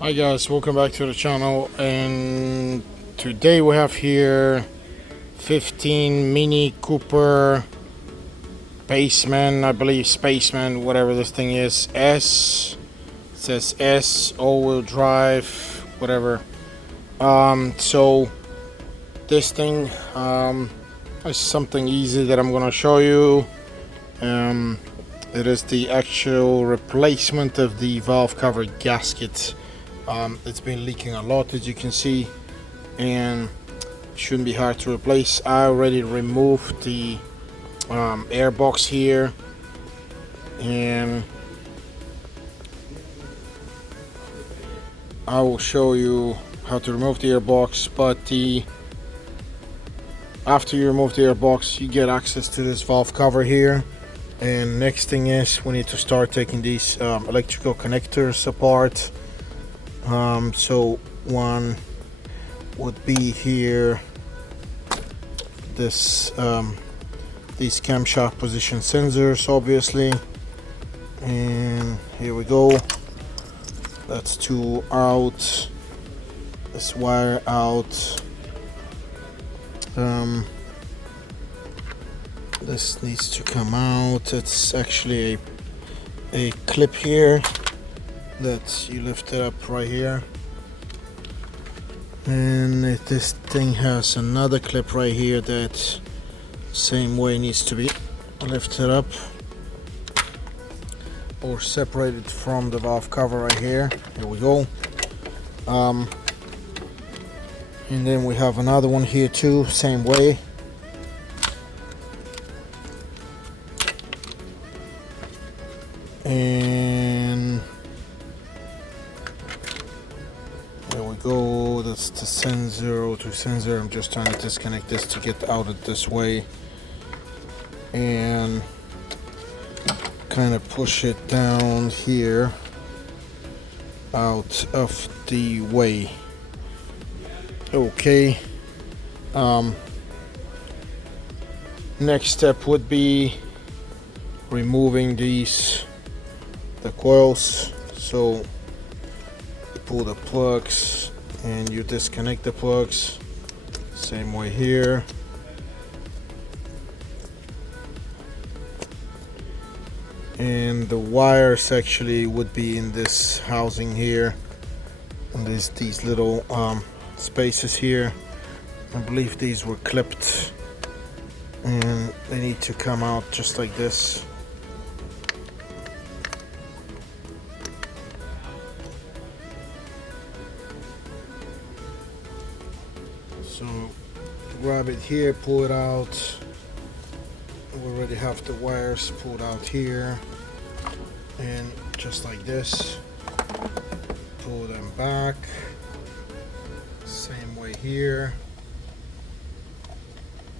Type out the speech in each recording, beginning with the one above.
Hi guys, welcome back to the channel, and today we have here 15 Mini Cooper Spaceman, I believe Spaceman, whatever this thing is. It says S, all-wheel drive, whatever. So this thing is something easy that I'm gonna show you. It is the actual replacement of the valve cover gasket. It's been leaking a lot, as you can see, and shouldn't be hard to replace. I already removed the air box here, and I will show you how to remove the air box. But after you remove the air box, you get access to this valve cover here. And next thing is we need to start taking these electrical connectors apart. So one would be here, this these camshaft position sensors, obviously, and here we go. That's two out, this wire out. This needs to come out. It's actually a clip here that you lift it up right here, and this thing has another clip right here that same way needs to be lifted up or separated from the valve cover right here. Here we go. And then we have another one here too, same way. And there we go. That's the sensor to sensor. I'm just trying to disconnect this to get out of this way and kind of push it down here out of the way. Okay. Next step would be removing the coils. So you pull the plugs and you disconnect the plugs, same way here. And the wires actually would be in this housing here, and there's these little spaces here. I believe these were clipped and they need to come out just like this. So grab it here, pull it out. We already have the wires pulled out here, and just like this, pull them back, same way here.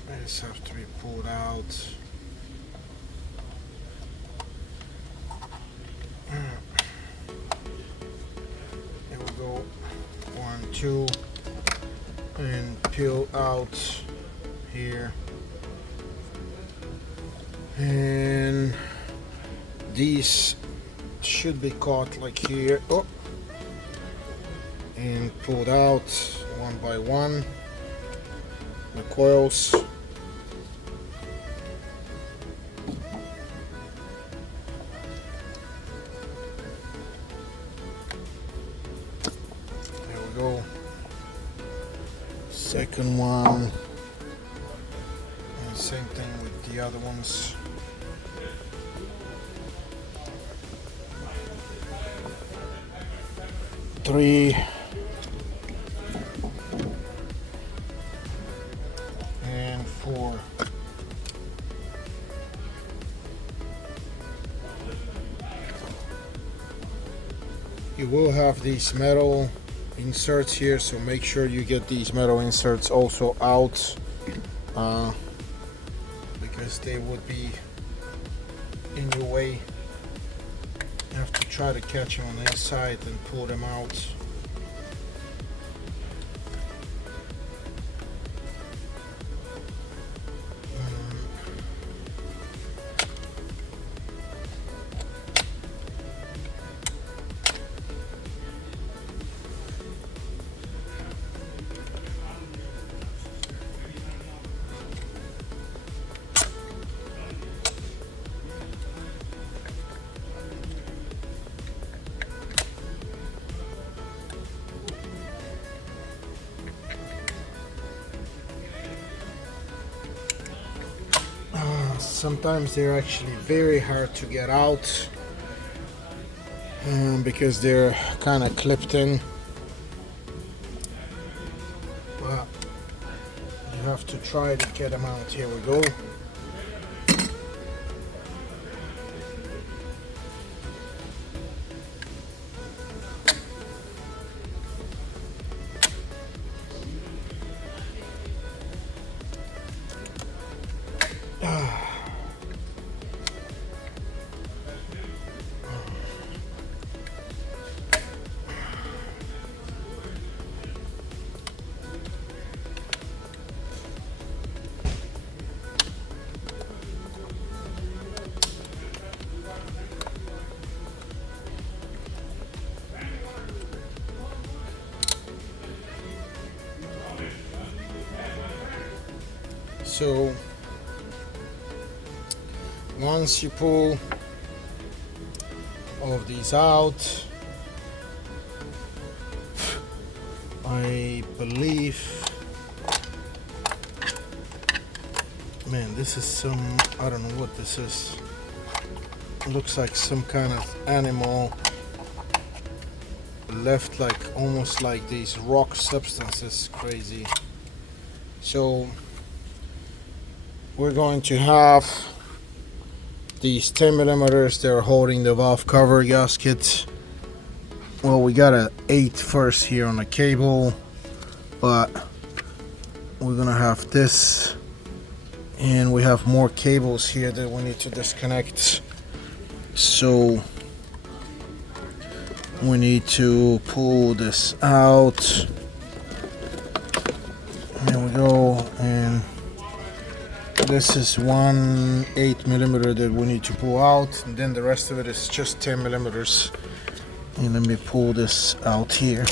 They just have to be pulled out. Here we go, 1, 2, and peel out here. And these should be caught like here. Oh, and pulled out one by one, the coils. There we go. Second one, and same thing with the other ones. Three, and 4. You will have these metal inserts here, so make sure you get these metal inserts also out, because they would be in your way. You have to try to catch them on the inside and pull them out. sometimes they're actually very hard to get out because they're kind of clipped in, but you have to try to get them out. Here we go. So once you pull all of these out, I believe, man, this is some, I don't know what this is. It looks like some kind of animal left, like almost like these rock substances. Crazy. So we're going to have these 10 millimeters. They're holding the valve cover gasket. Well, we got a 8 first here on the cable, but we're gonna have this, and we have more cables here that we need to disconnect. So we need to pull this out. There we go. And this is 1/8 millimeter that we need to pull out, and then the rest of it is just 10 millimeters. And let me pull this out here.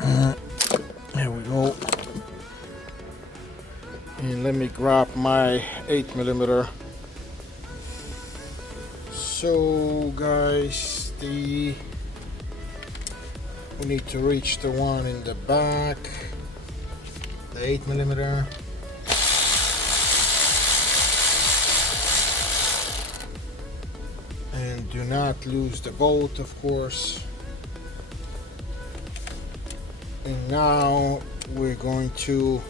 There we go. And let me grab my 8 millimeter. So guys, we need to reach the one in the back, the 8 millimeter. And do not lose the bolt, of course. And now we're going to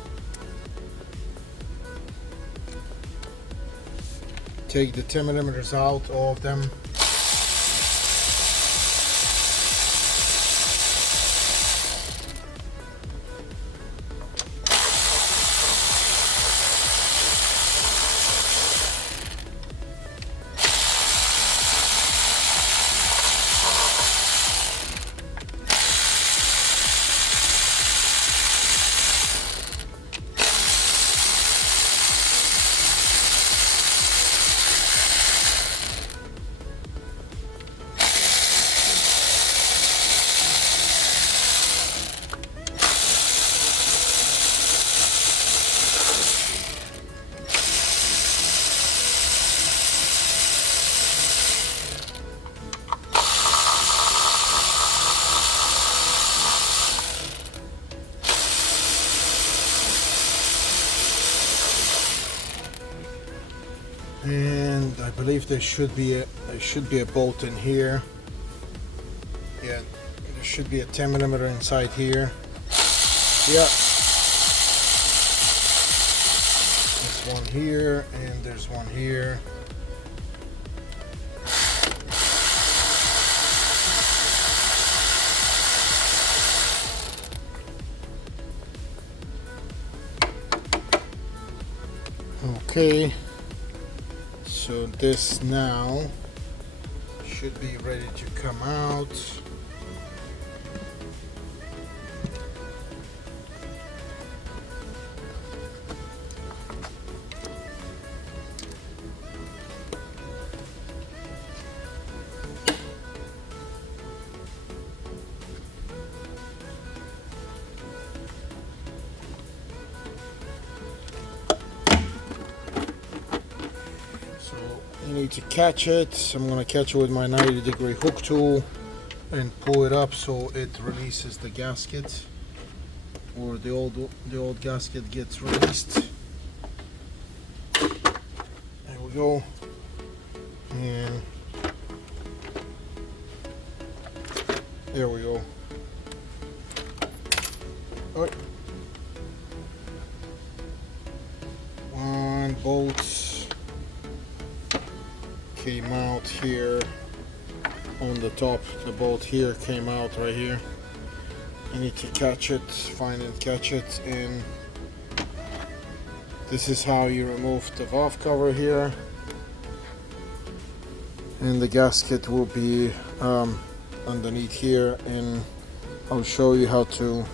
take the 10 millimeters out, all of them. And I believe there should be a bolt in here. Yeah, there should be a 10 millimeter inside here. Yeah, there's one here and there's one here. Okay. So this now should be ready to come out. You need to catch it. I'm going to catch it with my 90-degree hook tool and pull it up so it releases the gasket, or the old gasket gets released. go. And there we go. Oh. One bolt came out here on the top. The bolt here came out right here. You need to catch it, find and catch it, and this is how you remove the valve cover here. And the gasket will be underneath here, and I'll show you how to.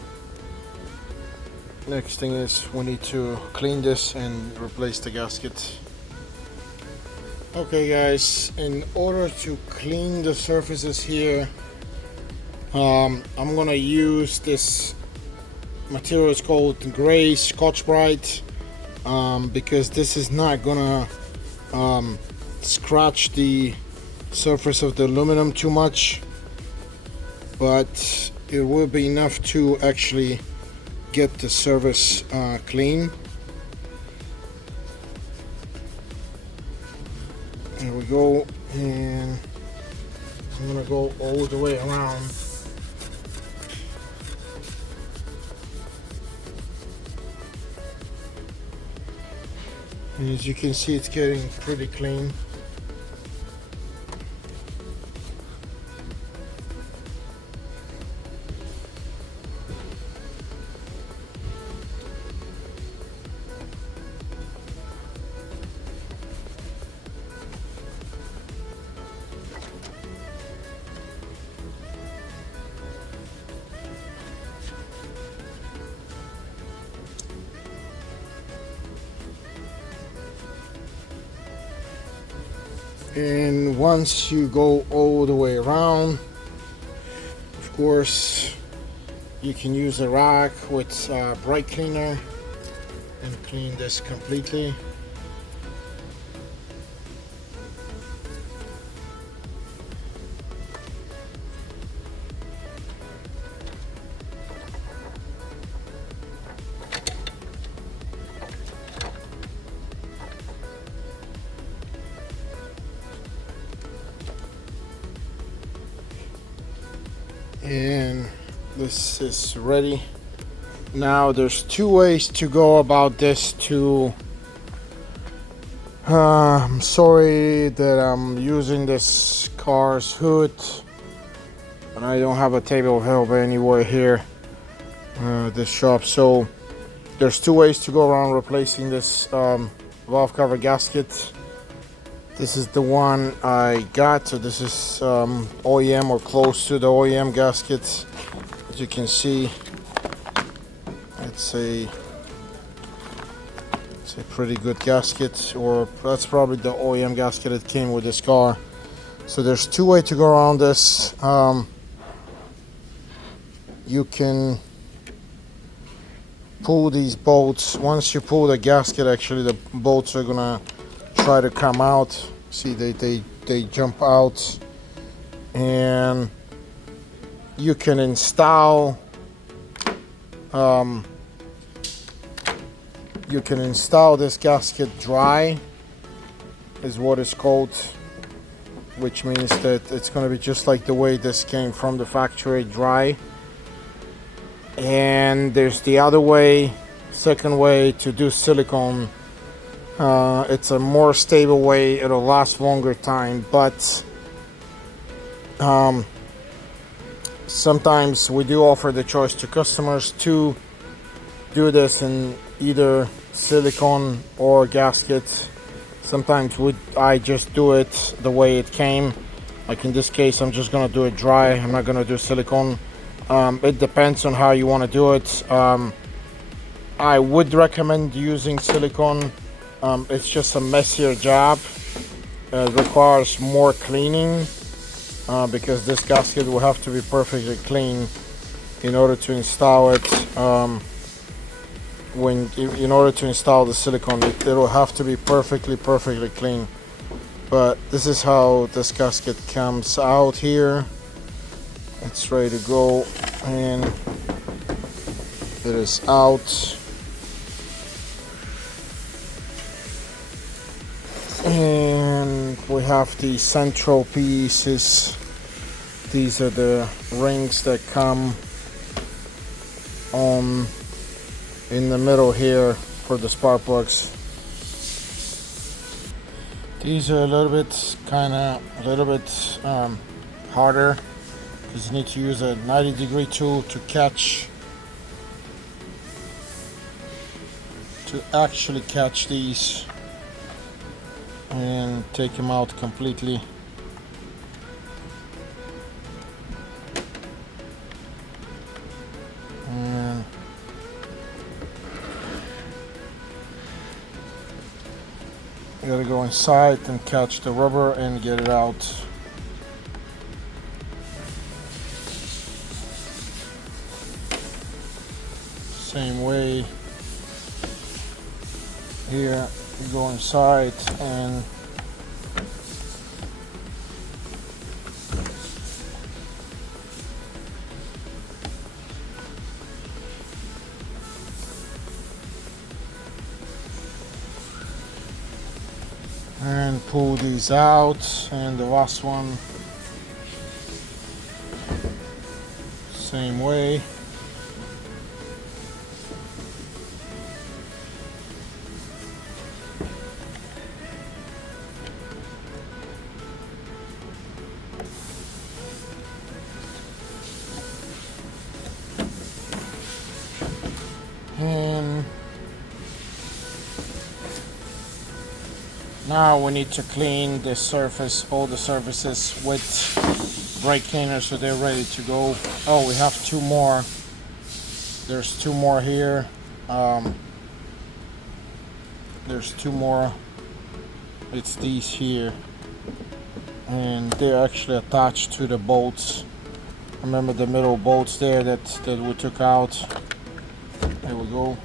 Next thing is we need to clean this and replace the gasket. Okay guys, in order to clean the surfaces here, I'm gonna use this material. It's called gray Scotch-Brite, because this is not gonna scratch the surface of the aluminum too much, but it will be enough to actually get the surface clean. There we go, and I'm gonna go all the way around. And as you can see, it's getting pretty clean. And once you go all the way around, of course, you can use a rag with brake cleaner and clean this completely. And this is ready. Now there's two ways to go about this. I'm sorry that I'm using this car's hood, but I don't have a table of help anywhere here this shop. So there's two ways to go around replacing this valve cover gasket. This is the one I got, so this is OEM or close to the OEM gaskets. As you can see, it's a pretty good gasket, or that's probably the OEM gasket that came with this car. So there's two ways to go around this. You can pull these bolts. Once you pull the gasket, actually the bolts are gonna try to come out. See, they jump out, and you can install this gasket dry, is what it's called, which means that it's going to be just like the way this came from the factory, dry. And there's the other way, second way, to do silicone. It's a more stable way, it'll last longer time, but sometimes we do offer the choice to customers to do this in either silicone or gasket. Sometimes I just do it the way it came. Like in this case, I'm just gonna do it dry, I'm not gonna do silicone. It depends on how you want to do it. I would recommend using silicone. It's just a messier job. It requires more cleaning because this gasket will have to be perfectly clean in order to install it. In order to install the silicone, it'll have to be perfectly clean. But this is how this gasket comes out here. It's ready to go, and it is out. And we have the central pieces. These are the rings that come on in the middle here for the spark plugs. These are a little bit harder because you need to use a 90-degree tool to actually catch these and take them out completely. And you gotta go inside and catch the rubber and get it out. Same way here, you go inside and pull these out, and the last one same way. And now we need to clean the surface, all the surfaces with brake cleaner so they're ready to go. Oh, we have two more. There's two more here. There's two more. It's these here. And they're actually attached to the bolts. Remember the middle bolts there that we took out? There we go.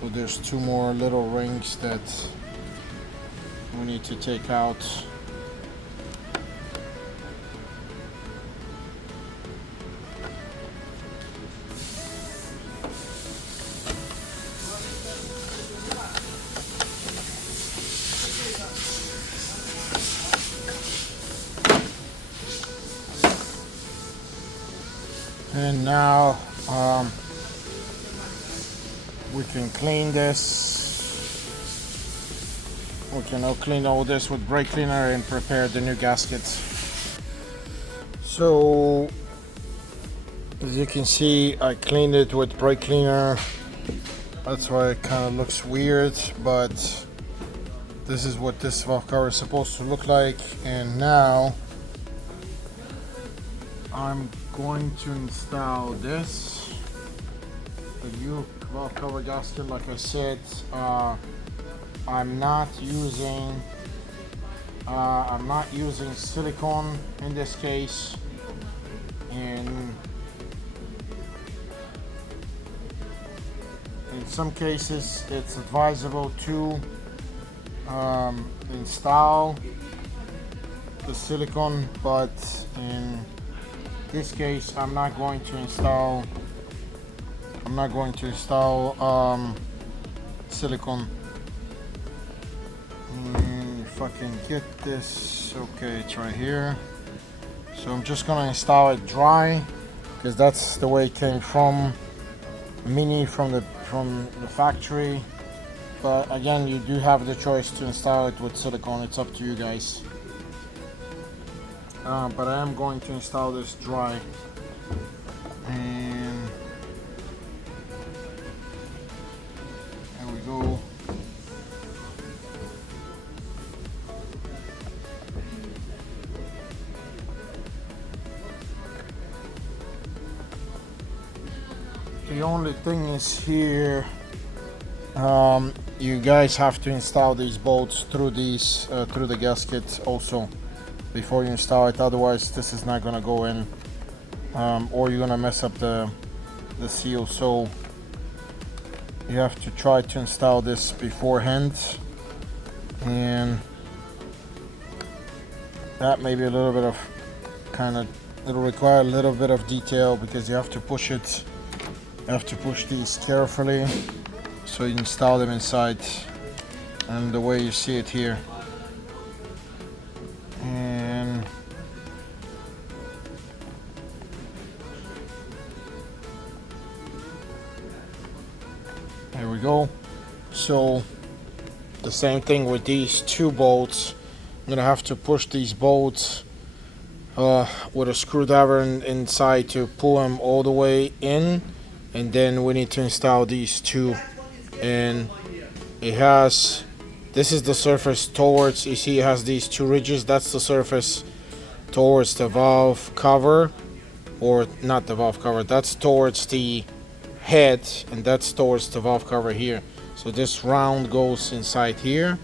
So there's two more little rings that we need to take out. And now we can clean this. We can now clean all this with brake cleaner and prepare the new gaskets. So as you can see, I cleaned it with brake cleaner. That's why it kind of looks weird, but this is what this valve cover is supposed to look like. And now I'm going to install this, the new valve cover gasket. Like I said, I'm not using silicone in this case, and in some cases it's advisable to install the silicone, but in this case I'm not going to install silicone. If I can get this, okay, it's right here. So I'm just gonna install it dry because that's the way it came from Mini, from the factory. But again, you do have the choice to install it with silicone. It's up to you guys. But I am going to install this dry. And there we go. The only thing is here, you guys have to install these bolts through the gasket also before you install it. Otherwise, this is not gonna go in, or you're gonna mess up the seal. So you have to try to install this beforehand, and that may be a little bit of it'll require a little bit of detail because you have to push it. You have to push these carefully so you install them inside and the way you see it here. And there we go. So the same thing with these two bolts. I'm gonna have to push these bolts with a screwdriver inside to pull them all the way in, and then we need to install these two. And it has, this is the surface towards, you see it has these two ridges, that's the surface towards the valve cover, or not the valve cover, that's towards the head, and that's towards the valve cover here. So this round goes inside here,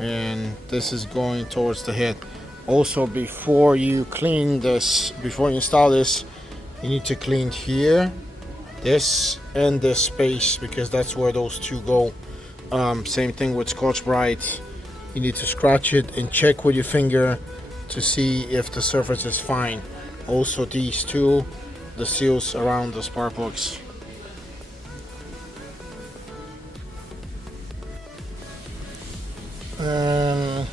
and this is going towards the head. Also, before you clean this, before you install this, you need to clean here, this and this space, because that's where those two go. Same thing with Scotch-Brite. You need to scratch it and check with your finger to see if the surface is fine. Also these two, the seals around the spark plugs. And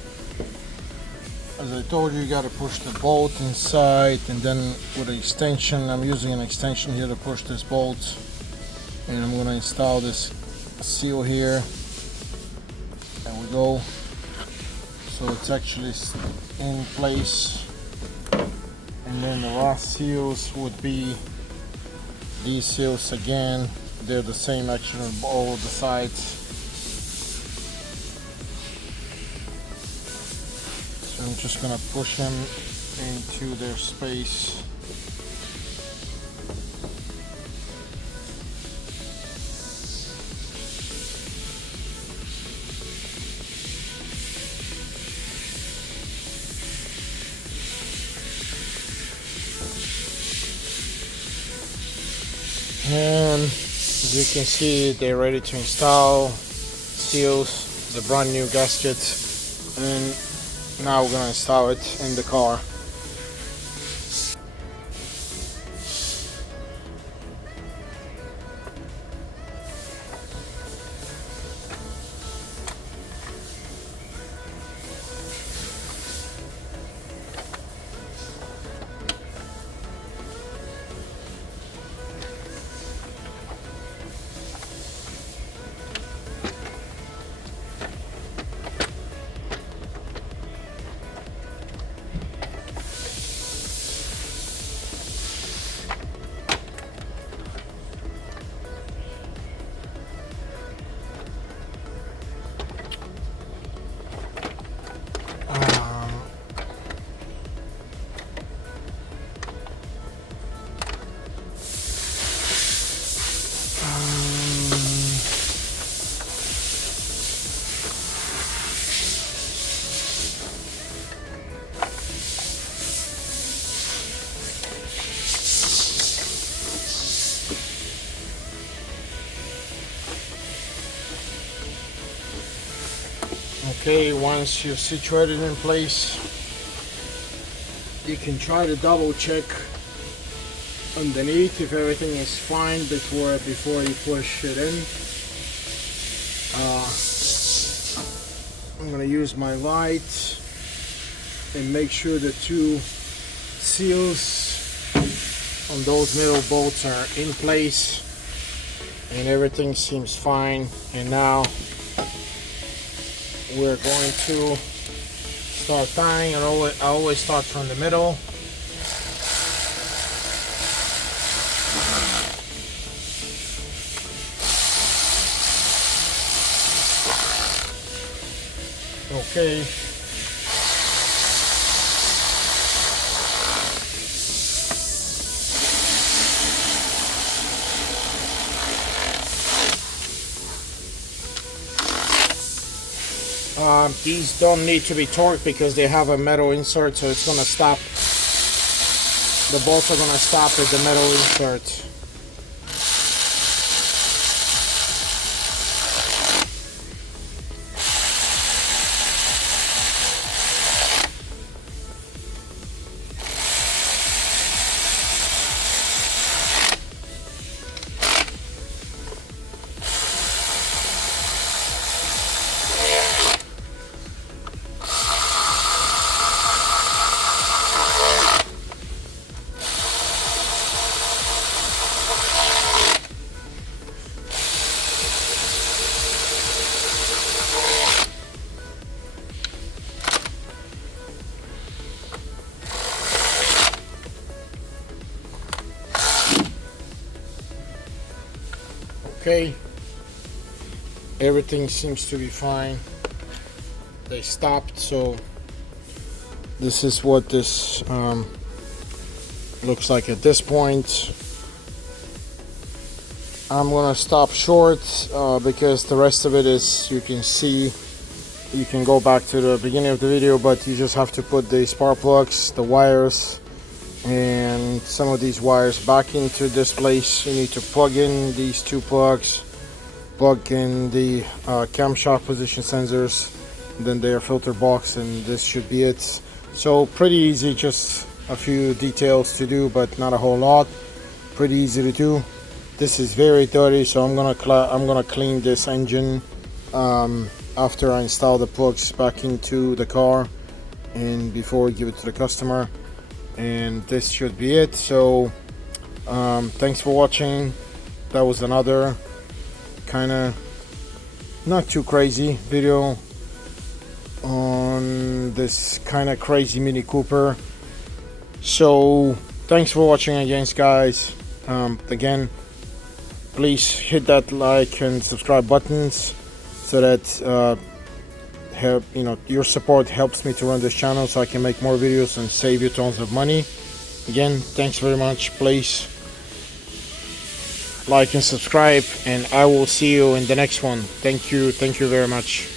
as I told you, you got to push the bolt inside, and then with an extension, I'm using an extension here to push this bolt, and I'm going to install this seal here. There we go. So it's actually in place, and then the last seals would be these seals again. They're the same actually on all of the sides. So I'm just gonna push them into their space. And as you can see, they're ready to install. Seals, the brand new gasket, and now we're gonna install it in the car. Okay, once you're situated in place, you can try to double check underneath if everything is fine before you push it in. I'm gonna use my light and make sure the two seals on those middle bolts are in place, and everything seems fine. And now we're going to start tying. I always start from the middle. Okay. These don't need to be torqued because they have a metal insert, so it's gonna stop. The bolts are gonna stop at the metal insert. Okay, everything seems to be fine. They stopped, so this is what this looks like at this point. I'm gonna stop short because the rest of it is, you can see, you can go back to the beginning of the video, but you just have to put the spark plugs, the wires, and some of these wires back into this place. You need to plug in these two plugs, plug in the camshaft position sensors, then their filter box, and this should be it. So pretty easy, just a few details to do, but not a whole lot. Pretty easy to do. This is very dirty, so I'm gonna clean this engine after I install the plugs back into the car and before we give it to the customer. And this should be it. So thanks for watching. That was another kind of not too crazy video on this kind of crazy Mini Cooper. So thanks for watching again, guys. Again, please hit that like and subscribe buttons so that your support helps me to run this channel, so I can make more videos and save you tons of money. Again, thanks very much. Please like and subscribe, and I will see you in the next one. Thank you very much.